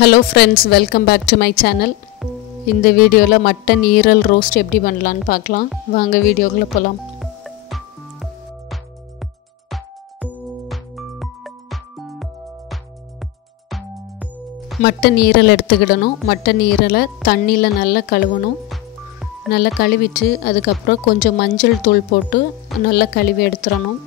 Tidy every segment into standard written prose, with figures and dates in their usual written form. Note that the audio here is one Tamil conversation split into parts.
Hello friends, welcome back to my channel. இந்த வீடியோல மட்டன் ஈரல் ரோஸ்ட் எப்படி பண்ணலாம்னு பார்க்கலாம். வாங்க வீடியோக்குள்ள போலாம். மட்டன் ஈரல் எடுத்துக்கிடணும். மட்டன் ஈரலை தண்ணில நல்லா கழுவணும். நல்லா கழுவிட்டு அதுக்கு அப்புறம் கொஞ்சம் மஞ்சள் தூள் போட்டு நல்லா கழுவி எடுத்துறணும்.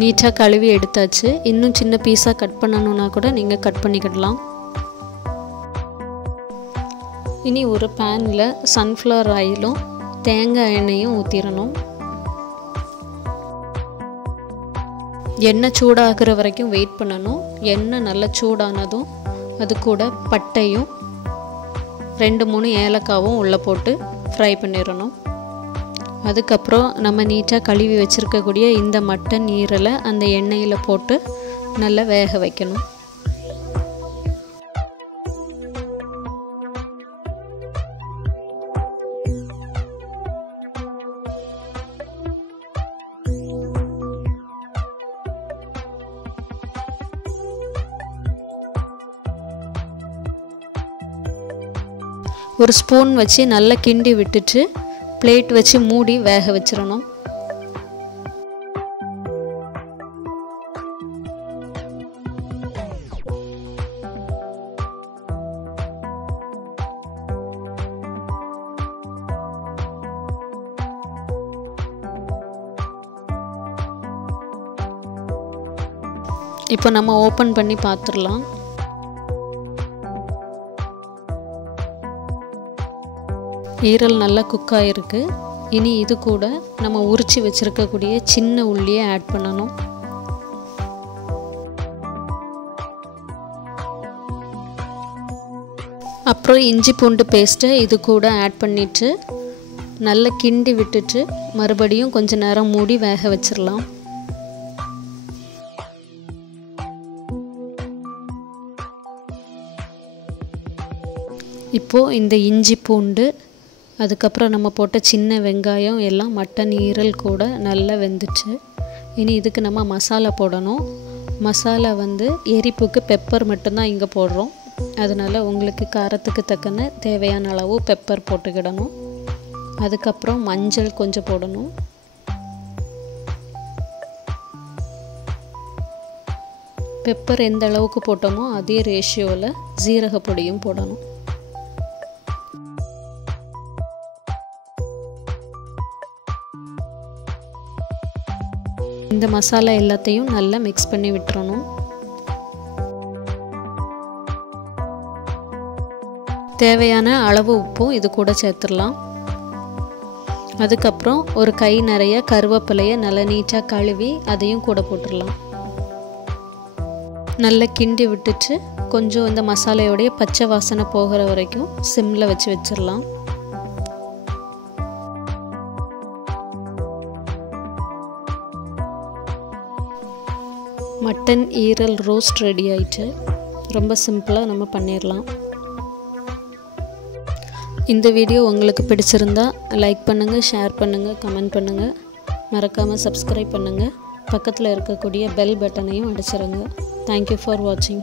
நீட்டா கழுவி எடுத்தாச்சு. இன்னும் சின்ன பீஸா கட் பண்ணனும்னா கூட நீங்க கட் பண்ணிக்கலாம். இனி ஒரு panல sunflower ஆயிலும் தேங்காய் எண்ணெயும் ஊத்திரணும். எண்ணெய் சூடாகுற வரைக்கும் வெயிட் பண்ணனும். எண்ணெய் நல்லா சூடானதும் அது கூட பட்டையும் 2-3 ஏலக்காவும் உள்ள போட்டு ஃப்ரை பண்ணிரணும். அதுக்கு அப்புறம் நம்ம நீட்டா கழுவி வச்சிருக்க கூடிய இந்த மட்டன் ஈரலை அந்த எண்ணெயில போட்டு நல்லா வேக வைக்கணும். ஒரு ஸ்பூன் வச்சு நல்லா கிண்டி விட்டுட்டு प्लेट வச்சு மூடி வேக வச்சிரணும். இப்போ நம்ம ஓபன் பண்ணி பாத்துறலாம். ஈரல் நல்லா குக் ஆயிருக்கு. இனி இது கூட நம்ம உரிச்சி வச்சிருக்க கூடிய சின்ன உள்ளியை ஆட் பண்ணனும். அப்புறம் இஞ்சி பூண்டு பேஸ்ட் இது கூட ஆட் பண்ணிட்டு நல்லா கிண்டி விட்டுட்டு மறுபடியும் கொஞ்ச நேரம் மூடி வேக வச்சிரலாம். இப்போ இந்த இஞ்சி பூண்டு அதுக்கு அப்புறம் நம்ம போட்ட சின்ன வெங்காயம் எல்லாம் மட்டன் ஈரல் கூட நல்லா வெந்துச்சு. இனி இதுக்கு நம்ம மசாலா போடணும். மசாலா எரிப்புக்கு பெப்பர் மட்டும் தான் இங்க போடுறோம். அதனால உங்களுக்கு காரத்துக்கு தக்கன தேவையான அளவு பெப்பர் போட்டுக்கிடணும். அதுக்கு அப்புறம் மஞ்சள் கொஞ்சம் போடணும். பெப்பர் எந்த அளவுக்கு போட்டோமோ அதே ரேஷியோல ஜீரக பொடியும் போடணும். இந்த மசாலா எல்லாத்தையும் நல்லா மிக்ஸ் பண்ணி விட்டுறணும். தேவையான அளவு உப்பும் இது கூட சேர்த்துடலாம். அதுக்கு அப்புறம் ஒரு கை நிறைய கருவேப்பிலையை நல்லா நீட்டா கழுவி அதையும் கூட போட்டுடலாம். நல்லா கிண்டி விட்டுட்டு கொஞ்சம் இந்த மசாலையோட பச்சை வாசனை போகிற வரைக்கும் சிம்ல வச்சு வச்சிரலாம். மட்டன் ஈரல் ரோஸ்ட் ரெடி ஆயிட்டு. ரொம்ப சிம்பிளா நம்ம பண்ணிரலாம். இந்த வீடியோ உங்களுக்கு பிடிச்சிருந்தா லைக் பண்ணுங்க, ஷேர் பண்ணுங்க, கமெண்ட் பண்ணுங்க. மறக்காம Subscribe பண்ணுங்க. பக்கத்துல இருக்க கூடிய பெல் பட்டனையும் அடிச்சிருங்க. Thank you for watching.